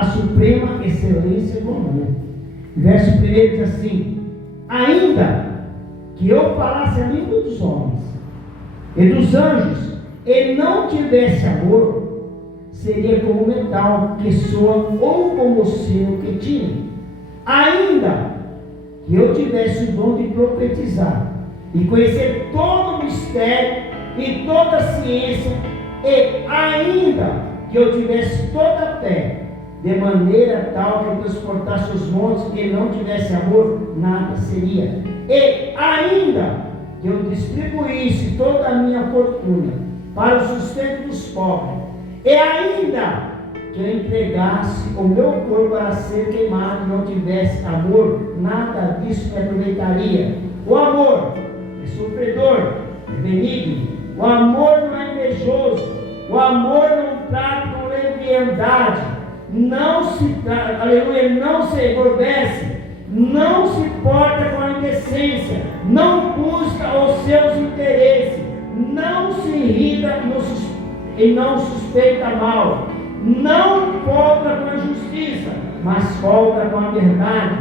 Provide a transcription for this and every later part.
a suprema excelência do amor. Verso 1 diz assim: ainda que eu falasse a língua dos homens e dos anjos, e não tivesse amor, seria como metal que soa, ou como o sino que tinha. Ainda que eu tivesse o dom de profetizar, e conhecer todo o mistério e toda a ciência, e ainda que eu tivesse toda a fé, de maneira tal que eu transportasse os montes, e não tivesse amor, nada seria. E ainda que eu distribuísse toda a minha fortuna para o sustento dos pobres, e ainda que eu entregasse o meu corpo para ser queimado e não tivesse amor, nada disso me aproveitaria. O amor é sofredor, é benigno, o amor não é invejoso, o amor não trata com leviandade, não se aborrece, não se porta com a indecência, não busca os seus interesses, não se irrita e não suspeita mal, não folga com a justiça, mas folga com a verdade.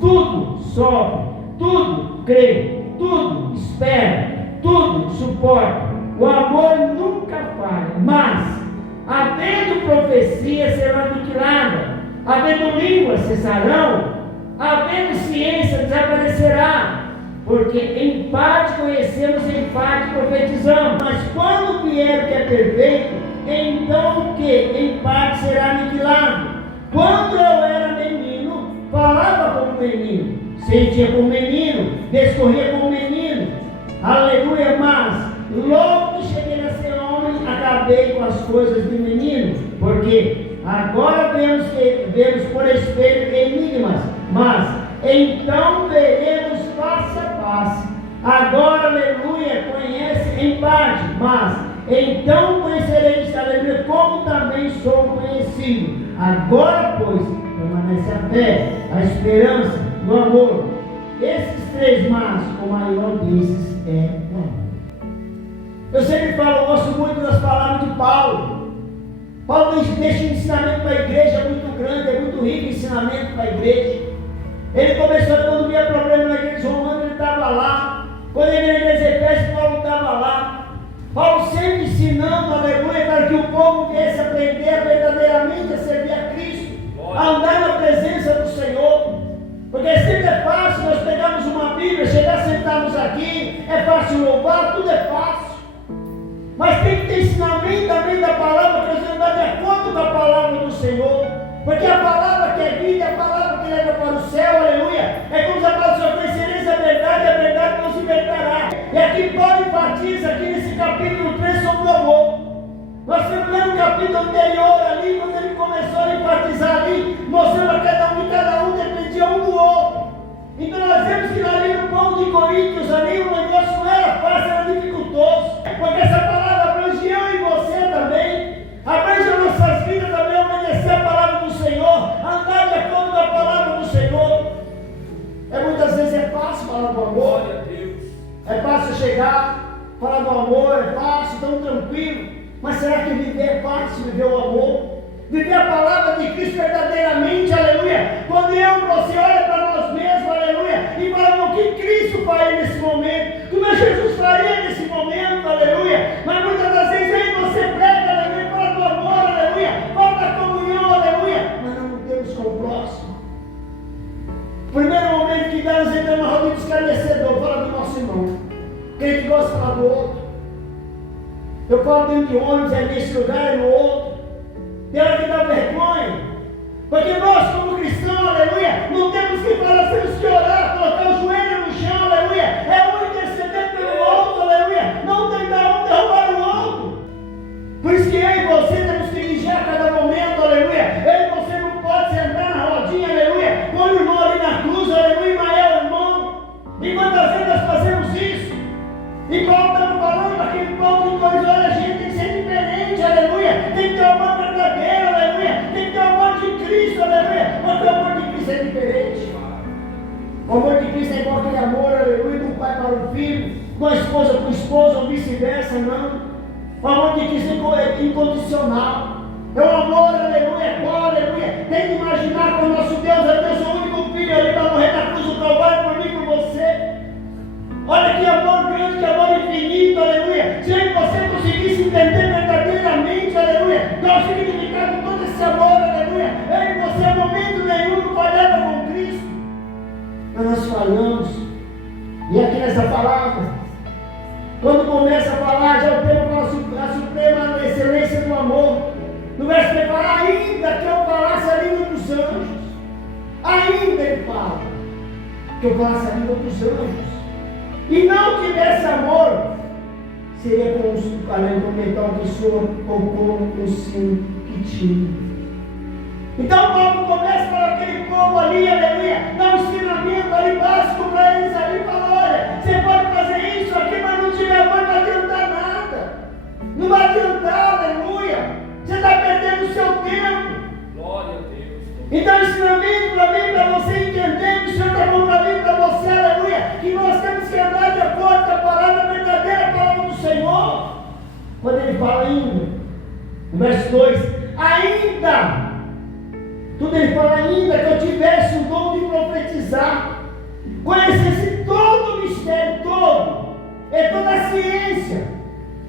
Tudo sofre, tudo crê, tudo espera, tudo suporta. O amor nunca falha, mas havendo profecia será aniquilada, havendo língua cessarão, havendo ciência desaparecerá, porque em parte conhecemos, em parte profetizamos. Mas quando vier o que é perfeito, então o que em parte será aniquilado. Quando eu era menino, falava como menino, sentia como menino, discorria como menino, aleluia. Mas logo que cheguei a ser homem, acabei com as coisas de menino, porque agora vemos por espelho enigmas, mas então veremos face a face. Agora, aleluia, conhece em parte, mas então conhecereis, aleluia, como também sou conhecido. Agora, pois, permanece a fé, a esperança, o amor. Esses três, mas o maior desses é o amor. Eu sempre falo, eu gosto muito das palavras de Paulo. Paulo deixa um ensinamento para a igreja muito grande, é muito rico ensinamento para a igreja. Ele começou, quando via problema na igreja romana, ele estava lá. Quando ele ia na igreja de Efésios, Paulo estava lá. Paulo sempre ensinando, aleluia, para que o povo viesse aprender verdadeiramente a servir a Cristo, a andar na presença do Senhor. Porque sempre é fácil nós pegarmos uma Bíblia, chegar, sentarmos aqui, é fácil louvar, tudo é fácil. Mas tem que ter ensinamento também da palavra, que nós andar de acordo com a palavra do Senhor. Porque a palavra que é vida, a palavra que leva para o céu, aleluia, é como a palavra do Senhor, conhecereis a verdade nos libertará. E aqui Paulo enfatiza, aqui nesse capítulo 3, sobre o amor. Nós temos no capítulo anterior ali, quando ele começou a enfatizar ali, mostrando a cada um dependia um do outro. Então nós vemos que ali no povo de Coríntios, ali o negócio não era fácil, era dificultoso. Porque essa palavra abrange eu e você também. Abrange as nossas vidas também, obedecer a palavra do Senhor, andar de acordo com a palavra do Senhor. Muitas vezes é fácil falar do amor, é fácil chegar, falar do amor, é fácil, tão tranquilo. Mas será que viver é fácil, viver o amor? Viver a palavra de Cristo verdadeiramente, aleluia. Quando eu e você olha para nós mesmos, aleluia, e fala, o que Cristo faria nesse momento? Como é Jesus faria nesse momento, aleluia. Mas muitas das vezes aí você prega, aleluia, fala do amor, aleluia, fala da comunhão, aleluia, mas não temos com o próximo. Primeiro momento que dá, nós entramos na roda de escarnecedor, fala do nosso irmão. Quem que gosta de falar do outro? Eu falo dentro de ônibus, é nesse lugar, é no outro. Tem hora que dá vergonha. Porque nós, como cristãos, aleluia, não temos que falar, temos que orar, colocar o joelho no chão, aleluia. É um interceder pelo outro, aleluia. Não tentar um derrubar o outro. Por isso que eu e você temos que vigiar a cada momento, aleluia. Eu e você não pode sentar na rodinha, aleluia. Põe o irmão ali na cruz, aleluia, mas é o irmão. E quantas vezes nós fazemos isso? E Paulo estava falando daquele povo de coisa, olha, a gente tem que ser diferente, aleluia. Tem que ter o amor verdadeiro, aleluia. Tem que ter o amor de Cristo, aleluia. Porque o amor de Cristo é diferente. O amor de Cristo é igual aquele amor, aleluia, do pai para o filho, com a esposa para o esposo, ou vice-versa, não. O amor de Cristo é incondicional. É um amor, aleluia, é bom, aleluia. Tente imaginar que o nosso Deus é Deus, o único filho ali para morrer na cruz do Calvário por mim e por você. Olha que amor grande, que amor infinito, aleluia. Se você conseguisse entender verdadeiramente, aleluia, qual o significado de todo esse amor, aleluia. Eu e você, em momento nenhum, não falhava com Cristo. Mas nós falhamos. E aqui nessa palavra, quando começa a falar, já o tema fala a suprema excelência do amor. No verso ele fala, ainda que eu falasse a língua dos anjos. Ainda ele fala que eu falasse a língua dos anjos e não tivesse amor, seria como o metal que soa ou como o sino que tira. Então Paulo começa para aquele povo ali, aleluia, dá um ensinamento ali básico para eles ali, fala, olha, você pode fazer isso aqui, mas não tiver amor, não vai adiantar nada. Não vai adiantar, aleluia. Você está perdendo o seu tempo. Glória a Deus. Então ensinamento para mim, para você entender que o Senhor está bom para mim, para você, aleluia, que nós temos que andar de acordo com a palavra verdadeira, a palavra do Senhor. Quando ele fala ainda, no verso 2, ainda, tudo ele fala ainda que eu tivesse o dom de profetizar, conhecesse todo o mistério, todo, e toda a ciência,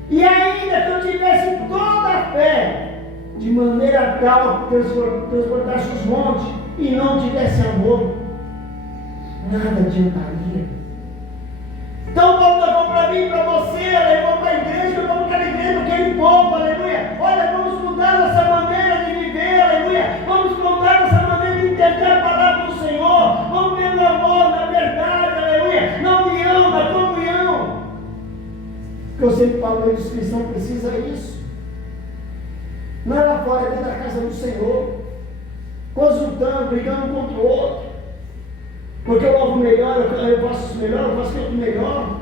e ainda que eu tivesse toda a fé, de maneira tal que transportasse os montes e não tivesse amor, nada adiantaria. Então Paulo está falando para mim e para você, aleluia, para a igreja, vamos para a igreja, aquele povo, aleluia. Olha, vamos mudar nossa maneira de viver, aleluia. Vamos mudar nossa maneira de entender a palavra do Senhor. Vamos ver no amor, na verdade, aleluia, na união, na comunhão. Porque eu sempre falo que os cristãos precisam disso. Não é lá fora, dentro da casa do Senhor, consultando, brigando um contra o outro, porque eu louvo melhor, eu faço isso melhor, eu faço aquilo melhor.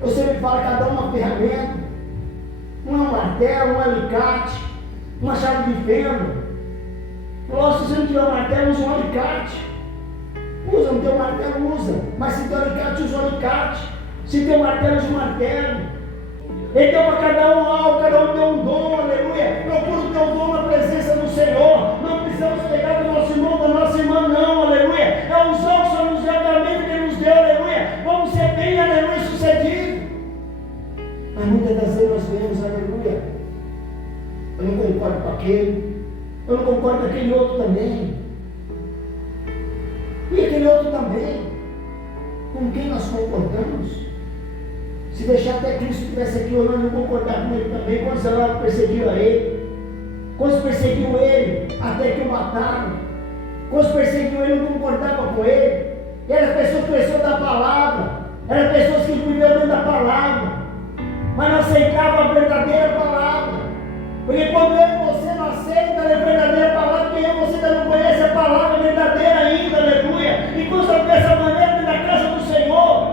Eu sempre falo, cada uma ferramenta, um é um martelo, um alicate, uma chave de fenda. Se você não tiver um martelo, usa um alicate. Usa, não tem um martelo, usa. Mas se tem um alicate, usa um alicate. Se tem um martelo, usa um martelo. Ele deu para cada um algo, cada um deu um dom, aleluia. Procura o teu dom na presença do Senhor. Não precisamos pegar do nosso irmão, da nossa irmã, não, aleluia. É um só que o Senhor nos deu, a mente que Ele nos deu, aleluia. Vamos ser bem, aleluia, sucedidos. Mas muitas das vezes nós vemos, aleluia, eu não concordo com aquele, eu não concordo com aquele outro também. E aquele outro também. Com quem nós concordamos? Se deixar até Cristo estivesse aqui ou não concordar com ele também, quantos lá perseguiram a ele? Quantos perseguiram ele até que o mataram? Quantos perseguiram ele e não concordavam com ele? Eram pessoas que conheciam da palavra, eram pessoas que viviam dentro da palavra, mas não aceitavam a verdadeira palavra. Porque quando eu e você não aceitam a verdadeira palavra, porque eu e você ainda não conhece a palavra verdadeira ainda, aleluia. E quando você dessa maneira dentro da casa do Senhor,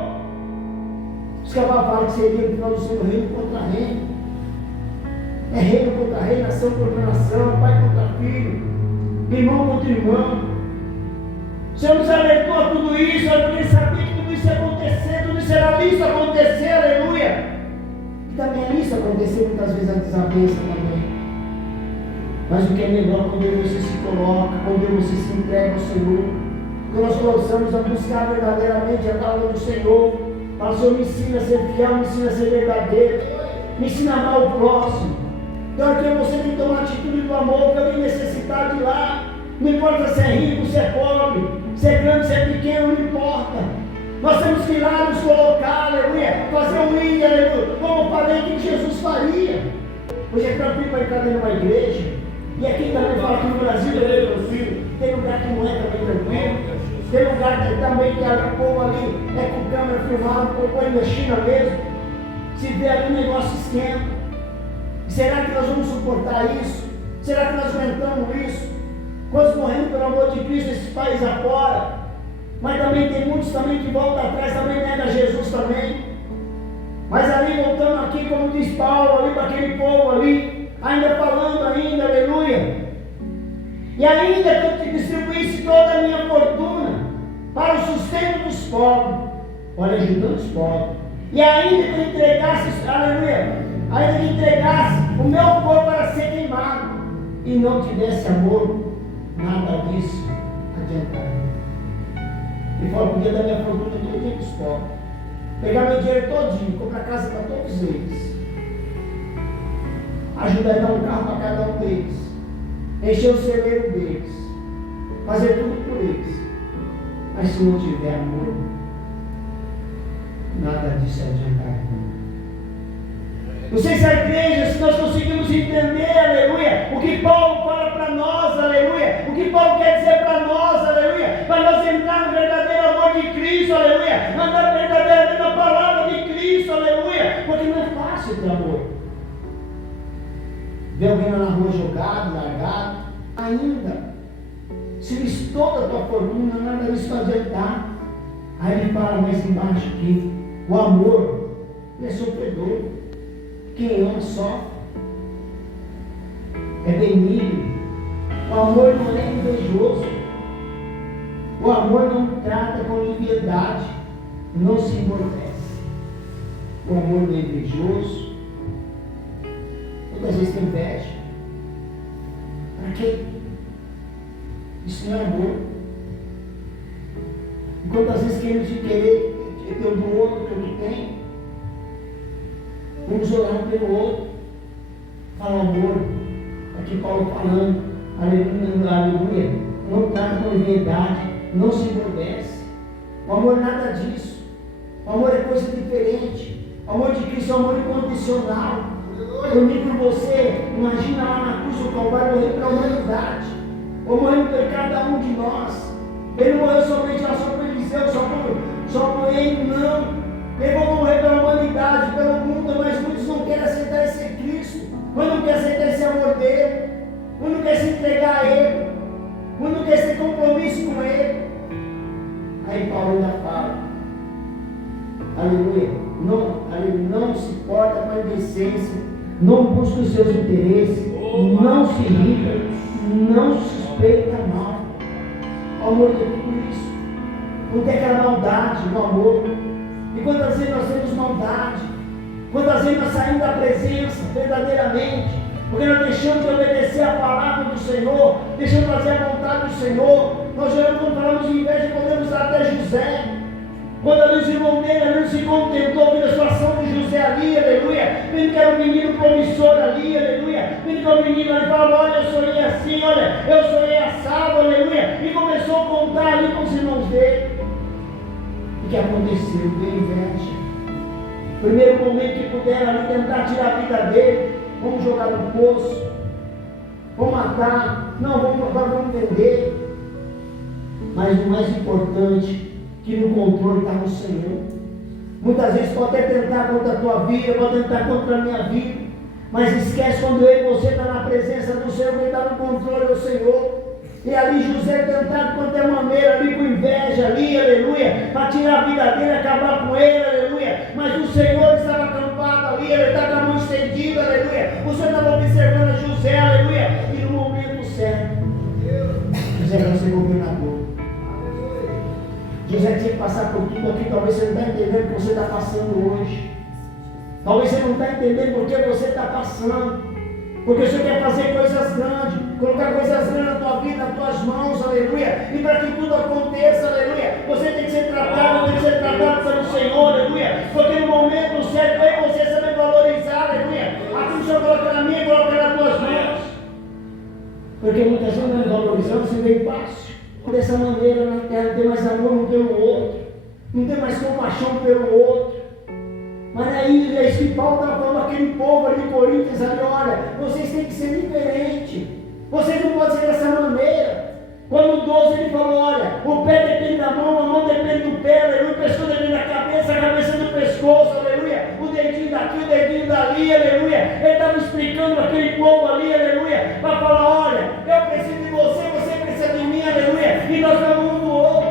os cavalos falam que seria no final do seu reino contra reino. É reino contra reino, nação contra nação, pai contra filho, irmão contra irmão. O Senhor nos alertou a tudo isso, porque Ele sabia que tudo isso ia acontecer, tudo isso era listo acontecer, aleluia. E também é listo acontecer muitas vezes a desavença também. Mas o que é melhor quando você se coloca, quando você se entrega ao Senhor, quando nós começamos a buscar verdadeiramente a palavra do Senhor. Fala, Senhor, me ensina a ser fiel, me ensina a ser verdadeiro, me ensina a amar o próximo. Então aqui você tem que tomar atitude do amor, porque eu tenho necessidade de ir lá. Não importa se é rico, se é pobre, se é grande, se é pequeno, não importa. Nós temos que ir lá nos colocar, aleluia, fazer um índio, aleluia, como eu falei que Jesus faria. Hoje é tranquilo para entrar dentro de uma igreja, e aqui também fala que no Brasil é tranquilo, tem lugar que não é também tranquilo. Tem lugar que também que o povo ali é com câmera filmada, o povo na China mesmo. Se vê ali o negócio esquenta. Será que nós vamos suportar isso? Será que nós aguentamos isso? Quantos morrendo pelo amor de Cristo nesses países afora? Mas também tem muitos também que voltam atrás, também negam Jesus também. Mas ali voltando aqui, como diz Paulo, ali para aquele povo ali, ainda falando ainda, aleluia. E ainda que eu te distribuísse toda a minha fortuna para o sustento dos pobres, olha, ajudando os pobres, e ainda que eu entregasse, aleluia, ainda que entregasse o meu corpo para ser queimado, e não tivesse amor, disse, adiantar. Ele falou, podia dar minha fortuna todo dia para os pobres. Pegar meu dinheiro todinho, comprar casa para todos eles. Ajudar a dar um carro para cada um deles. Encher o celeiro deles. Fazer tudo por eles. Mas se não tiver amor, nada disso adiantar. Não sei se a igreja, se nós conseguimos entender, aleluia, o que Paulo fala para nós, aleluia, o que Paulo quer dizer para nós, aleluia, para nós entrar no verdadeiro amor de Cristo, aleluia, andar verdadeiramente na palavra de Cristo, aleluia, porque não é fácil ter amor. Ver alguém lá na rua jogado, largado, ainda, se lhes toda a tua fortuna, nada disso vai adiantar. Aí ele fala mais embaixo que o amor é sofredor. Quem ama sofre, é benigno. O amor não é invejoso. O amor não trata com leviandade, não se emborrece. O amor não é invejoso. Muitas vezes tem inveja. Para quê? Isso não é amor. E quantas vezes queremos querer ter o do outro que eu tenho? Vamos orar pelo outro. Fala amor. Aqui Paulo falando. Aleluia, aleluia. Não trata com leviandade. Não se embrutece. O amor nada disso. O amor é coisa diferente. O amor de Cristo é um amor incondicional. Eu digo por você. Imagina lá na cruz o Calvário morrer para a humanidade. Ou morrendo por cada um de nós. Ele não morreu somente lá só por Eliseu, só por ele, não. Ele vai morrer pela humanidade, pelo mundo, mas muitos não querem aceitar esse Cristo. Muitos não querem aceitar esse amor dele. Muitos não querem se entregar a ele. Muitos não querem ter compromisso com ele. Aí Paulo ainda fala, aleluia, não se porta com a indecência, não busca os seus interesses, não se irrita, não suspeita mal. O amor tem tudo isso. Não tem aquela maldade no amor. E quantas vezes nós temos maldade? Quantas vezes nós saímos da presença verdadeiramente? Porque nós deixamos de obedecer a palavra do Senhor, deixamos de fazer a vontade do Senhor. Nós já quando falamos de inveja, podemos dar até José. Quando ali os irmãos dele não se contentou com a situação de José ali, aleluia. Vendo que era um menino promissor ali, aleluia. Vendo que era um menino ali, falava, olha, eu sonhei assim, olha, eu sonhei assado, aleluia. E começou a contar ali com os irmãos dele. O que aconteceu? Veio inveja. Primeiro momento que puderam ali tentar tirar a vida dele, vamos jogar no poço, vamos matar, não, agora vamos vender. Mas o mais importante, que no controle está no Senhor. Muitas vezes pode até tentar contra a tua vida, pode tentar contra a minha vida, mas esquece quando eu e você está na presença do Senhor, quem está no controle é o Senhor. E ali José tentado de qualquer maneira, ali com inveja, ali, aleluia, para tirar a vida dele, acabar com ele, aleluia. Mas o Senhor estava acampado ali, ele estava com a mão estendida, aleluia. O Senhor estava observando José, aleluia. E no momento certo, José vai ser governador. José tinha que passar por tudo aqui, talvez você não está entendendo o que você está passando hoje. Talvez você não está entendendo por que você está passando. Porque o Senhor quer fazer coisas grandes, colocar coisas grandes na tua vida, nas tuas mãos, aleluia. E para que tudo aconteça, aleluia, você tem que ser tratado, tem que ser tratado pelo Senhor, aleluia. Porque no momento certo é você saber valorizar, aleluia. Aquilo que o Senhor coloca na minha, coloca nas tuas mãos. Porque muitas vezes nós valorizamos e vem fácil. Dessa maneira na terra não tem mais amor um pelo outro, não tem mais compaixão pelo outro. Mas aí é isso que Paulo está falando aquele povo ali de Coríntios, ali, olha, vocês têm que ser diferentes, vocês não podem ser dessa maneira. Quando o 12 ele falou, olha, o pé depende da mão, a mão depende do pé, aleluia, o pescoço depende da cabeça, a cabeça do pescoço, aleluia, o dedinho daqui, o dedinho dali, aleluia. Ele estava explicando para aquele povo ali, aleluia, para falar, olha, eu preciso de você, você precisa de mim, aleluia, e nós estamos um do outro.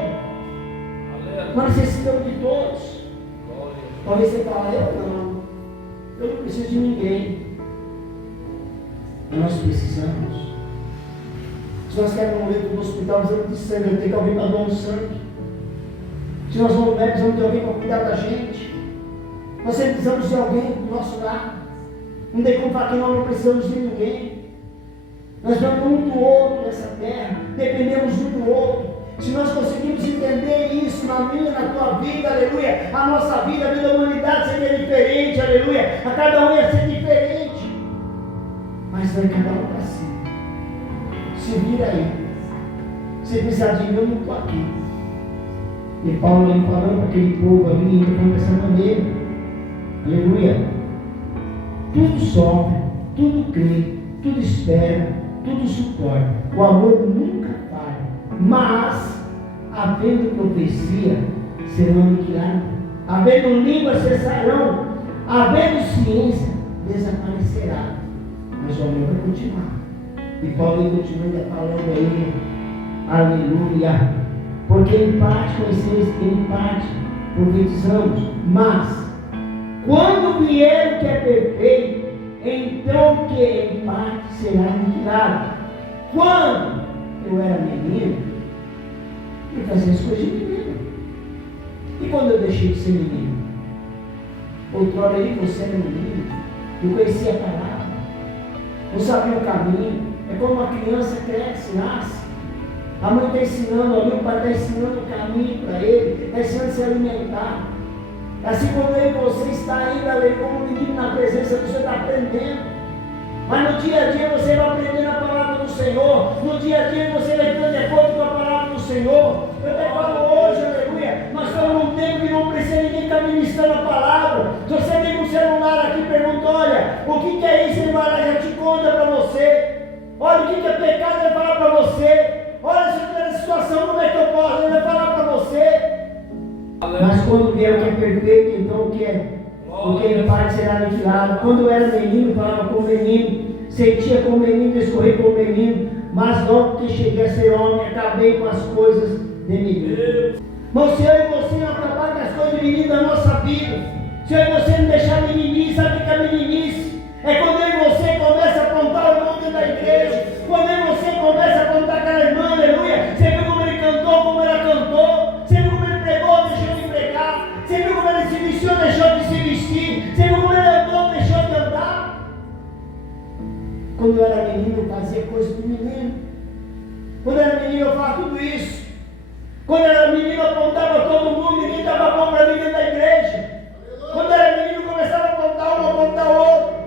Nós necessitamos de todos. Talvez você fale, eu não preciso de ninguém. Mas nós precisamos. Se nós queremos um leito no hospital, precisamos de sangue, eu tenho que alguém para doar um sangue. Se nós vamos médicos, precisamos de alguém para cuidar da gente. Nós sempre precisamos de alguém do nosso lado. Não tem como falar que nós não precisamos de ninguém. Nós vamos um do outro nessa terra, dependemos um Se nós conseguimos entender isso na minha, na tua vida, aleluia, a nossa vida, a vida da humanidade seria diferente, aleluia, a cada um ia ser diferente, mas vai cada um para si. Se vira aí. Se precisar de mim, eu não estou aqui. E Paulo ali falando para aquele povo ali, falando dessa maneira, aleluia, tudo sofre, tudo crê, tudo espera, tudo suporta. O amor nunca falha, mas havendo profecia, serão aniquiladas, havendo língua cessarão, havendo ciência, desaparecerá, mas o amor vai continuar. E Paulo continua falando aí, aleluia, porque em parte conheceis, em parte profetizamos, mas quando vier o que é perfeito, então o que em parte será aniquilado. Quando eu era menino, eu fazia as coisas de menino. E quando eu deixei de ser menino? Outrora aí você era menino, eu conhecia a palavra, eu sabia o caminho. É como uma criança cresce, nasce. A mãe está ensinando ali, o pai está ensinando o caminho para ele, está ensinando a se alimentar. Assim como eu e você está ainda ali como menino na presença do Senhor, está aprendendo. Mas no dia a dia você vai aprendendo a palavra do Senhor. No dia a dia você vai estando de acordo com a palavra do Senhor. Eu até falo hoje, aleluia, nós estamos num tempo que não precisa ninguém estar ministrando a palavra. Se você tem um celular aqui e pergunta, olha, o que é isso? Ele vai lá e já te conta para você. Olha, o que é pecado? Ele vai falar para você. Olha, se eu tiver nessa situação, como é que eu posso? Ele vai falar para você. Mas quando vier o que é perfeito, então o que em parte será aniquilado. Quando eu era menino, falava com o menino, sentia com o menino, discorria com o menino, mas logo que cheguei a ser homem, acabei com as coisas de menino. Mas se eu e você não acabar com as coisas de menino da nossa vida, se eu e você não deixar meninice, sabe o que é meninice? É quando eu e você começa a apontar o nome da igreja, quando eu e você começa a apontar aquela irmã, aleluia, você viu como ele cantou, como ela cantou, você viu como ele pregou, deixou de pregar, você viu como ele se vestiu, deixou de se vestir, você viu como ele andou, deixou de andar. Quando eu era menino, eu fazia coisas de menino. Quando eu era menino, eu falava tudo isso. Quando eu era menino, eu apontava todo mundo, ninguém dava bom para mim dentro da igreja. Quando eu era menino, eu começava a apontar um, apontar outro.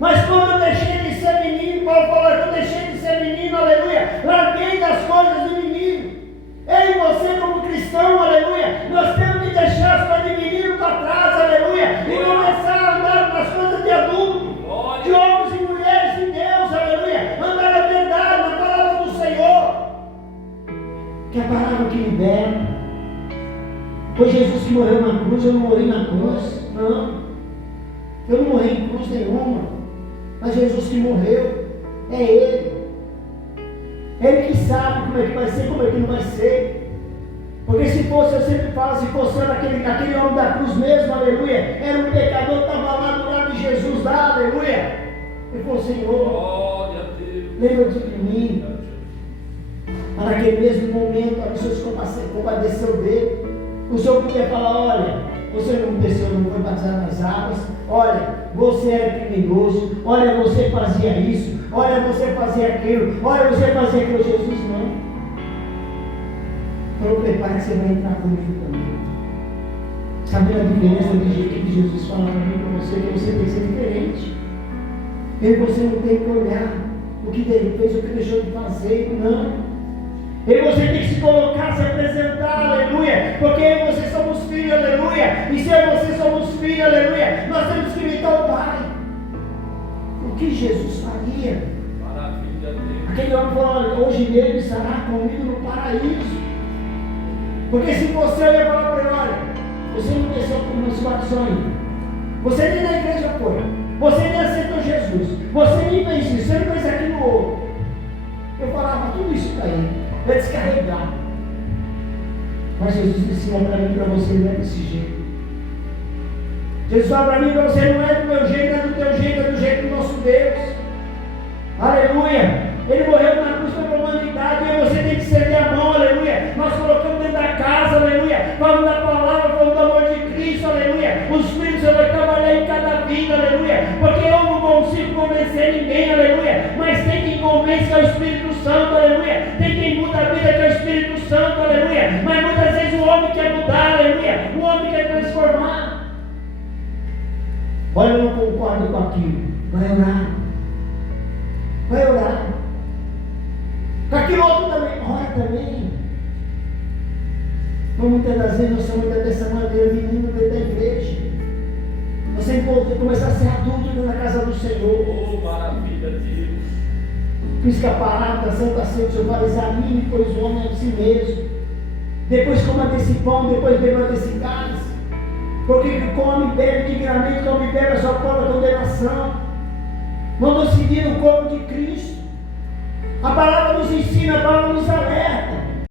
Mas quando eu deixei de ser menino, Paulo fala que eu deixei de ser menino, aleluia, larguei das coisas de menino. Eu e você como cristão, aleluia, nós temos que deixar as coisas de menino para trás, aleluia, e começar a andar nas coisas de adulto, de homens e mulheres de Deus, aleluia, andar na verdade, na palavra do Senhor, que é a palavra que liberta. Foi Jesus que morreu na cruz, eu não morri na cruz, não, eu não morri em cruz nenhuma. Mas Jesus que morreu, é Ele. Ele que sabe como é que vai ser, como é que não vai ser. Porque se fosse, eu sempre falo, se fosse aquele homem da cruz mesmo, aleluia, era um pecador que estava lá do lado de Jesus, lá, aleluia. Ele falou, Senhor, lembra-te de mim. Mas naquele mesmo momento, o Senhor se compadeceu dele. O Senhor podia falar, olha, você não desceu, não foi batizado nas águas, olha, você era criminoso, olha, você fazia isso, olha, você fazia aquilo, olha, você fazia aquilo. Jesus não. Falou, prepare que você vai entrar comigo também. Sabe a diferença de jeito que Jesus fala para mim, para você, que você tem que ser diferente. E você não tem que olhar o que ele fez, o que deixou de fazer, não. E você tem que se colocar, se apresentar, aleluia, porque eu e você somos filhos, aleluia, e se eu e você somos filhos, aleluia, nós temos que imitar o Pai. O que Jesus faria? Aquele homem falou, hoje ele estará comigo no paraíso. Porque se você ia falar para ele, olha, você não desceu como se batizou ainda, você nem na igreja foi, você nem aceitou Jesus, você nem fez isso, você não fez aquilo outro. Eu falava tudo isso para ele. Vai descarregar. Mas Jesus ensina para mim, para você, não é desse jeito. Jesus fala para mim, para você, não é do meu jeito, não é do teu jeito, é do jeito do nosso Deus. Aleluia. Ele morreu na cruz pela humanidade, e você tem que ceder a mão, aleluia. Nós colocamos dentro da casa, aleluia. Falando da palavra, falando do amor de Cristo, aleluia. O Espírito Santo vai trabalhar em cada vida, aleluia. Porque eu não consigo convencer ninguém, aleluia. Mas tem quem convence que é o Espírito Santo, aleluia. Tem quem muda a vida que é o Espírito Santo, aleluia. Olha, eu não concordo com aquilo. Vai orar. Vai orar. Com aquilo outro também. Ora também. Então, muitas das vezes nós somos dessa maneira, vindo dentro da igreja. Você pode começar a ser adulto na casa do Senhor. Oh, maravilha, Deus. Por isso que a palavra da Santa Ceia, o Senhor fala, examine, pois o homem é de si mesmo. Depois coma desse pão, depois beba desse cálice. Porque que come e bebe dignamente, come e bebe a sua própria condenação. Vamos seguir o corpo de Cristo. A palavra nos ensina, a palavra nos alerta.